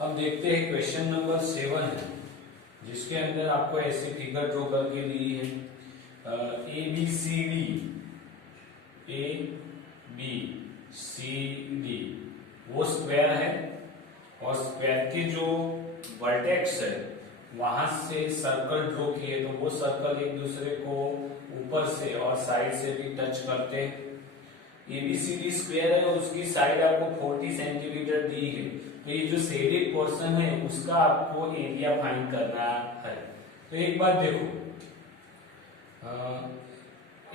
अब देखते हैं क्वेश्चन नंबर 7 है, जिसके अंदर आपको ऐसी फिगर ड्रॉ करके दी है। ए बी सी डी वो स्क्वायर है, और स्क्वायर के जो वर्टेक्स है वहां से सर्कल ड्रॉ किए, तो वो सर्कल एक दूसरे को ऊपर से और साइड से भी टच करते हैं। एबीसीडी स्क्वायर है और उसकी साइड आपको 40 सेंटीमीटर दी है, तो ये जो शेडेड पोर्शन है उसका आपको एरिया फाइंड करना है। तो एक बात देखो,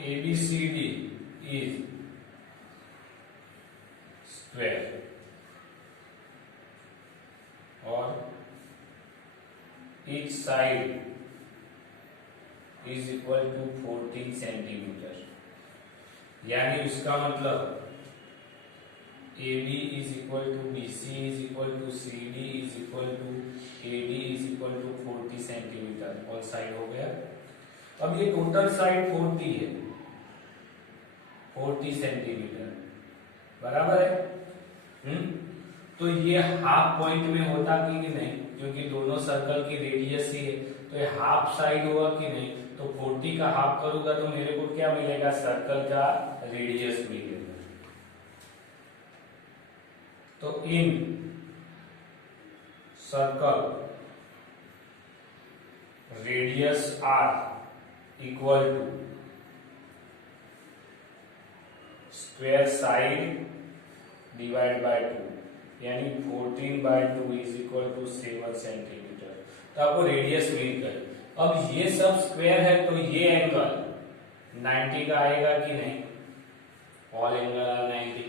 एबीसीडी इज स्क्वायर और each side is equal to 14 centimetre, यानी उसका मतलब AB is equal to BC is equal to CD is equal to AD is equal to 40 centimetre, all side हो गया। अब ये टोटल साइड 40 है, 40 सेंटीमीटर बराबर है। तो ये हाफ पॉइंट में होता कि नहीं, क्योंकि दोनों सर्कल की रेडियस ही है, तो ये हाफ साइड होगा कि नहीं। तो 40 का हाफ करूंगा तो मेरे को क्या मिलेगा, सर्कल का रेडियस मिलेगा। तो incircle radius R equal to square side divide by 2, यानी 14/2 इज इक्वल टू 7 सेंटीमीटर। तो आपको रेडियस मिल गई। अब ये सब स्क्वायर है, तो ये एंगल 90 का आएगा कि नहीं, ऑल एंगल आर 90।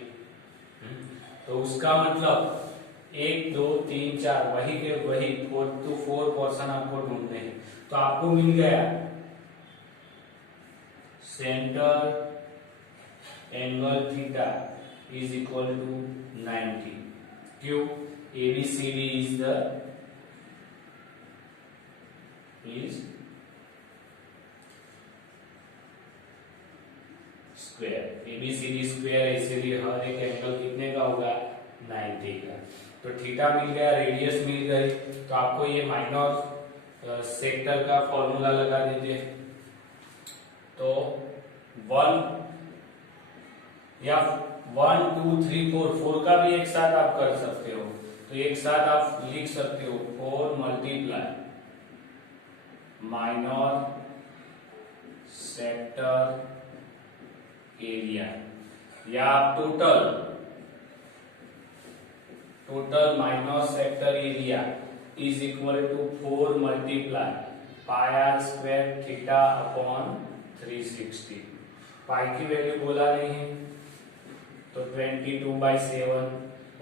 तो उसका मतलब 1 2 3 4 वही के वही 4 to 4 पोर्शन आपको ढूंढने हैं। तो आपको मिल गया centre angle theta is equal to 90। क्यों? ABCD is square, ABCD square, इसीलिए हर एक एंगल कितने का होगा, 90 का। तो थीटा मिल गया, रेडियस मिल गई। तो आपको ये माइनर सेक्टर का फॉर्मूला लगा दीजिए। तो 1 या 1 2 3 4 का भी एक साथ आप कर सकते हो। तो एक साथ आप लिख सकते हो 4 मल्टीप्लाई माइनर सेक्टर एरिया, या आप total minor sector area is equal to 4 multiply pi r square theta upon 360। Pi की वैल्यू बोला नहीं है, तो 22/7।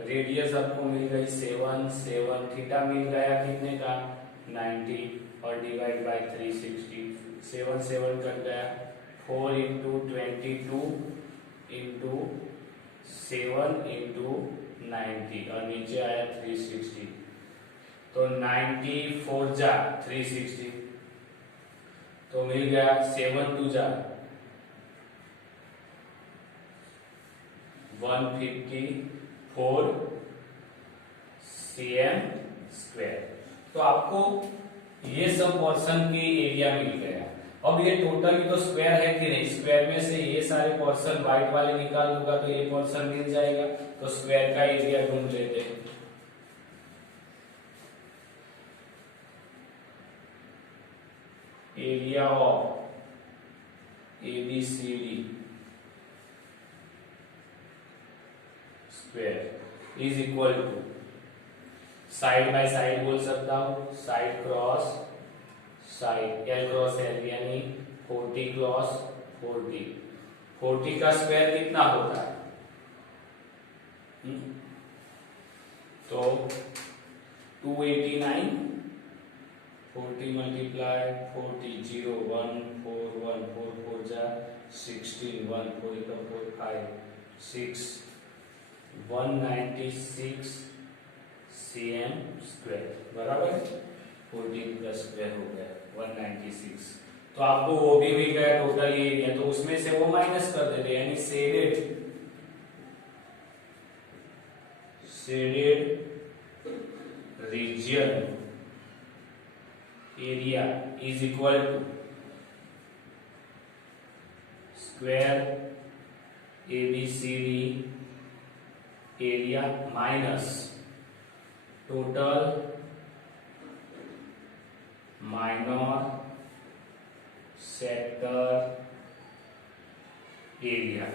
रेडियस आपको मिल गई 7 थीटा मिल गया कितने का, 90, और डिवाइड बाय 360, 7 कट गया। 4 into 22 into 7 into 90, और नीचे आया 360। तो 94 जा 360, तो मिल गया 7 2 जा 154 cm स्क्वायर। तो आपको ये सब पोर्शन की एरिया मिल गया। अब ये टोटल तो स्क्वायर है कि नहीं, स्क्वायर में से ये सारे पोर्शन व्हाइट वाले निकाल दूंगा तो ये पोर्शन मिल जाएगा। तो स्क्वायर का एरिया ढूंढ लेते हैं। Area of ABCD square is equal to, side by side बोल सकता हूं, side cross side, L cross L, यानी 40 क्रॉस 40। 40 का स्क्वायर कितना होता है, तो 289। 40 मल्टीप्लाई 40 0 1 4 1 4 4 जा 16 1 4 4 5 6 196 cm स्क्वायर बराबर है। 14 का स्क्वायर हो गया 196। तो आपको वो भी मिल गया टोटल एरिया, तो उसमें से वो माइनस कर देते, यानी shaded region area is equal to square ABCD area minus total minor sector area.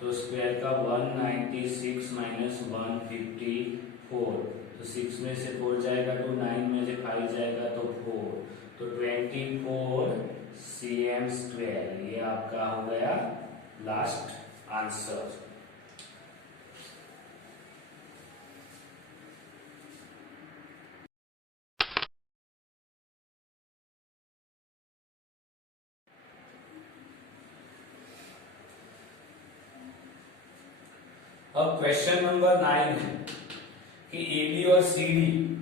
तो स्क्वायर का 196 माइनस 154, तो 6 में से 4 जाएगा तो 9 में से 5 जाएगा तो 4, तो 24 cm स्क्वायर। ये आपका हो गया लास्ट आंसर। अब क्वेश्चन नंबर 9 है कि AB और CD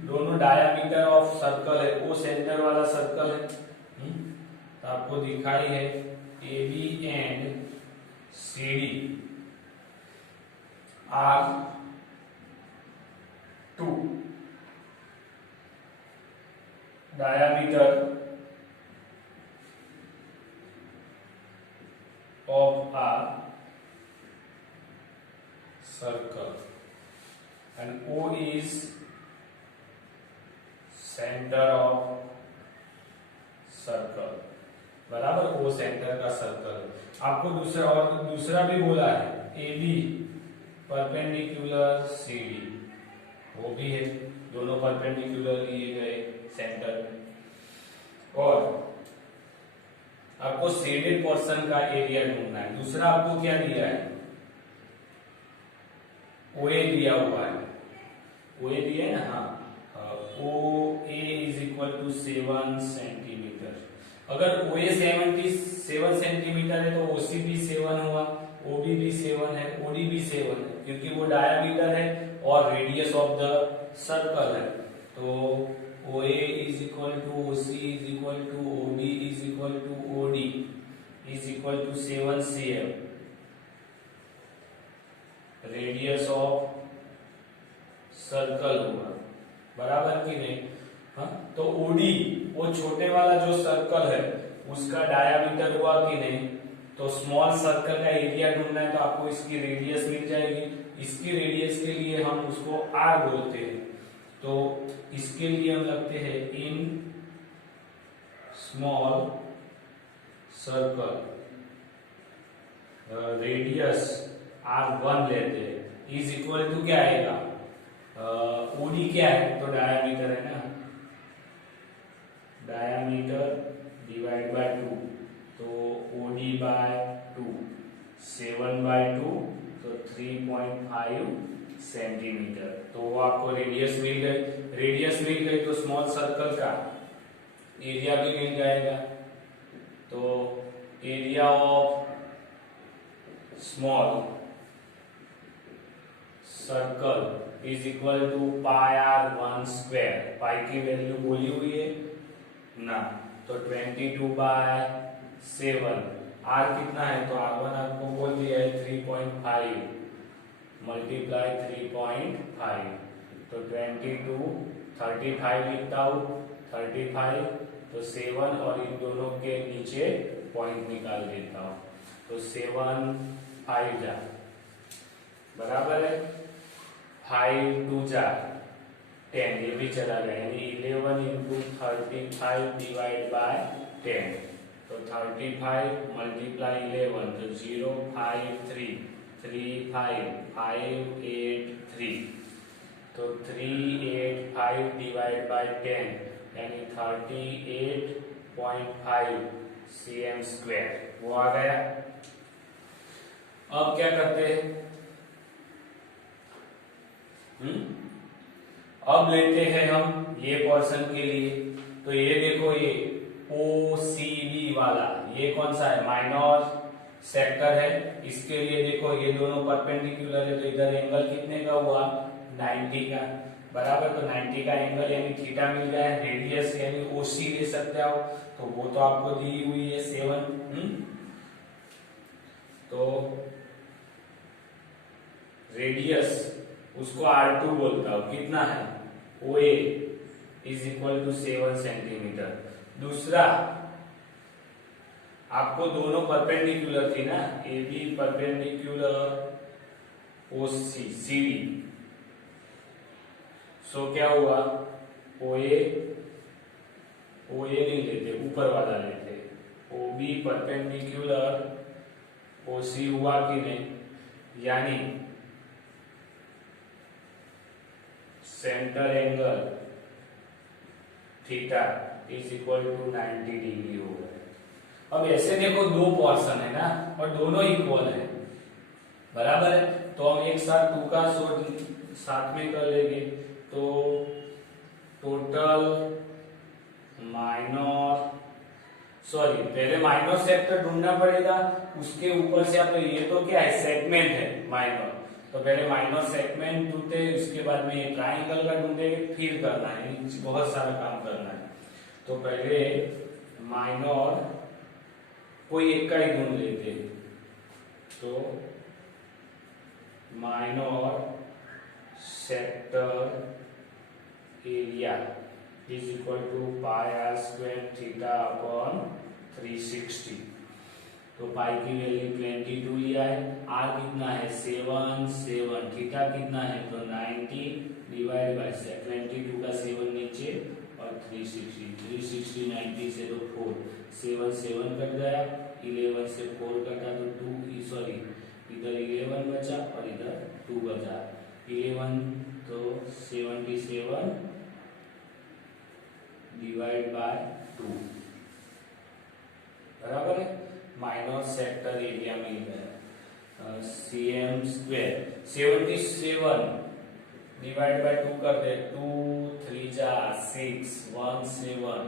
दोनों डायामीटर ऑफ सर्कल है, वो सेंटर वाला सर्कल है। तो आपको दिखाई है AB and CD are 2 diameter of a circle and O is center of circle। बराबर, O सेंटर का सर्कल है। आपको दूसरा भी बोला है AB परपेंडिकुलर CD, वो भी है, दोनों परपेंडिकुलर लिए गए सेंटर में। और आपको शेडेड पोर्शन का एरिया ढूंढना है। दूसरा आपको क्या दिया है, OA दिया हुआ है, OA दिया है ना, हाँ, OA is equal to 7 centimetre. अगर OA 77 सेंटीमीटर है तो OC भी 7 हुआ, OB भी 7 है, OD भी 7 है, क्योंकि वो डायामीटर है और रेडियस ऑफ द सर्कल है। तो OA is equal to OC is equal to OB is equal to OD is equal to 7 cm radius of circle होगा। बराबर कि नहीं? हाँ, तो OD वो छोटे वाला जो सर्कल है उसका डायामीटर हुआ कि नहीं? तो स्मॉल सर्कल का एरिया ढूंढना है तो आपको इसकी रेडियस मिल जाएगी। इसकी रेडियस के लिए हम उसको R बोलते हैं, तो इसके लिए हम लगते हैं in small circle radius R1 लेते हैं, इज इक्वल टू क्या आएगा, OD क्या है, तो डायामीटर है ना, डायामीटर डिवाइड बाय 2, तो OD बाय 2 7/2 तो 3.5 सेंटीमीटर। तो वो आपको रेडियस मिल गई। रेडियस मिल गई तो स्मॉल सर्कल का एरिया भी मिल जाएगा। तो area of small circle is equal to pi R1 square. पाई की वैल्यू बोली हुई है ना, तो 22/7। R कितना है, तो R1 आपको बोल दिया है 3.5 मल्टीप्लाई 3.5, तो 22 35 लिखता हूँ, 35 तो 7 और इन दोनों के नीचे पॉइंट निकाल देता हूँ, तो 7 5 जा बराबर है 5 2 जा 10, ये भी चला गया, यानी 11 इंटू 35 डिवाइड बाय 10, तो 35 मल्टीप्लाई 11 तो 0 5 3 3 5 5 8 3, तो 385 डिवाइड बाय 10 यानी 38.5 cm स्क्वायर, वो आ गया। अब क्या करते हैं, अब लेते हैं हम ये पोर्शन के लिए, तो ये देखो ये OCB वाला, ये कौन सा है, माइनर सेक्टर है। इसके लिए देखो ये दोनों परपेंडिकुलर है, तो इधर एंगल कितने का हुआ, 90 का, बराबर। तो 90 का एंगल यानी थीटा मिल गया है। रेडियस यानी OC ले सकते हो, तो वो तो आपको दी हुई है 7। तो रेडियस उसको R2 बोलता हूं, कितना है, OA is equal to 7 centimetre. दूसरा, आपको दोनों परपेंडिकुलर थी ना, A B perpendicular O C C D, so क्या हुआ, ओ ए नहीं लेते, ऊपर वाला लेते, ओ बी परपेंडिकुलर ओ सी हुआ कि नहीं, यानी centre angle theta is equal to 90 degree हो गया। अब ऐसे देखो दो पोर्शन है ना और दोनों इक्वल है, बराबर है, तो हम एक साथ 2 का सोल्व साथ में कर लेंगे। तो टोटल पहले माइनर सेक्टर ढूंढना पड़ेगा, उसके ऊपर से आप ये तो क्या है, सेगमेंट है माइनर, तो पहले माइनर सेगमेंट ढूंढते, उसके बाद में ये ट्राइंगल का ढूंढेंगे, फिर करना है, बहुत सारा काम करना है। तो पहले माइनर कोई एक का ही ढूंढ लेते हैं, तो minor sector area is equal to pi r square theta upon 360। तो पाई की वैल्यू 22 लिया है, आर कितना है 7, थीटा कितना है तो 90 डिवाइड बाय 22 का 7 नीचे और 360 90 से तो 4, 7 कट गया, 11 से 4 कटा तो 2, सॉरी इधर 11 बचा और इधर 2 बचा, 11 तो 77 डिवाइड बाय 2, बराबर है, माइनर सेक्टर एरिया मिल गया cm स्क्वायर, 77 डिवाइड बाय 2 कर दे, 2 3 जा 6, 1 7,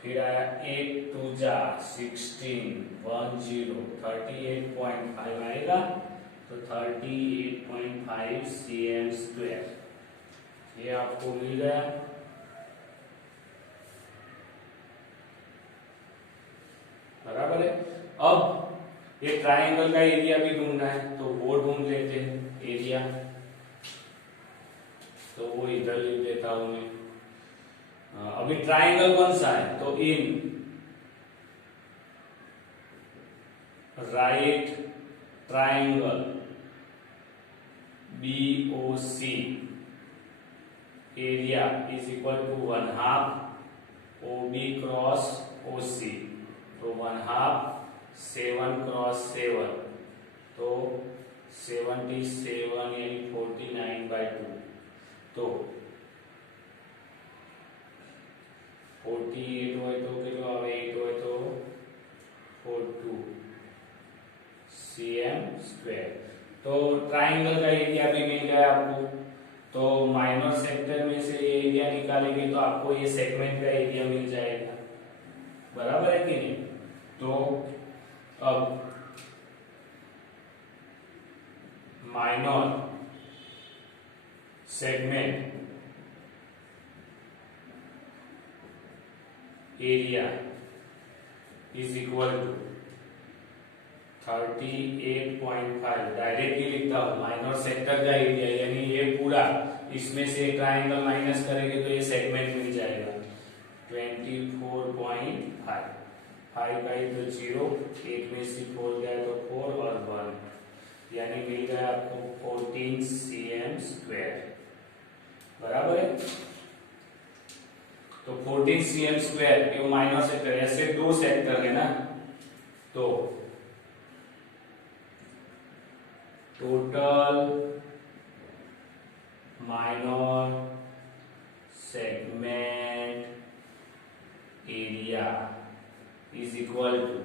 फिर आया 8 2 जा 16, 1 0, 38.5 आएगा, तो 38.5 cm स्क्वायर, ये आपको मिल गया। बराबर है, अब ये ट्राइंगल का एरिया भी ढूंढना है, तो वो ढूंढ लेते हैं एरिया, तो वो इधर लिख देता हूं मैं। अभी ट्राइंगल कौन सा है, तो in right triangle BOC area is equal to 1/2 OB cross OC, तो 1/2 7 क्रॉस 7, तो 77 यानी 49/2, तो 48 હોય તો કેટલો આવે, 8 હોય તો 42 cm स्क्वायर। तो ट्राइंगल का एरिया भी मिल गया आपको, तो माइनर सेक्टर में से ये एरिया निकालेंगे तो आपको ये सेगमेंट का एरिया मिल जाएगा, बराबर है कि नहीं। तो अब minor segment area is equal to 38.5, directly लिखता हूं, माइनर सेक्टर का एरिया यानी ये पूरा, इसमें से ट्राइंगल माइनस करेंगे तो ये सेगमेंट मिल जाएगा 24.5, 5 का तो 0, 8 में से 4 गया तो 4 और 1, यानी मिल गया आपको 14 cm स्क्वायर, बराबर है। तो 14 cm स्क्वायर ये माइनर सेक्टर, ऐसे दो सेक्टर है ना, तो total minor segment area is equal to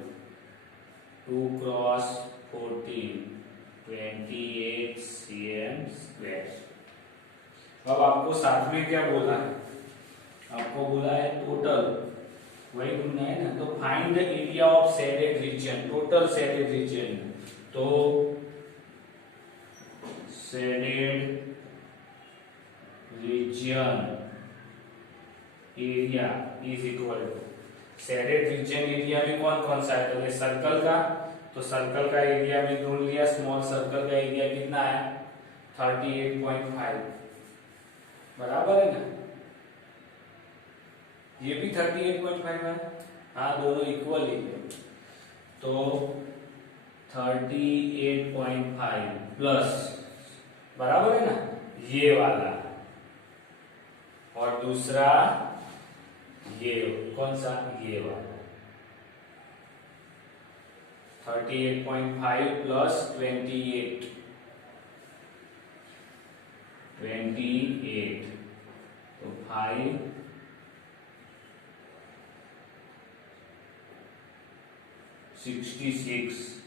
2 cross 14 28 cm square. अब आपको साथ में क्या बोला है, आपको बोला है टोटल, वही ढूंढना है ना, तो find the area of shaded region, total shaded region, तो shaded region area is equal to, shaded region area में कौन कौन सा है, तो ये सर्कल का, तो सर्कल का एरिया भी ढूंढ लिया, स्मॉल सर्कल का एरिया कितना है 38.5, बराबर है ना। ये भी 38.5 है, हाँ दोनों इक्वल ही है। तो 38.5 प्लस बराबर है ना ये वाला, और दूसरा ये कौन सा, ये वाला 38.5 प्लस 28 तो 5 66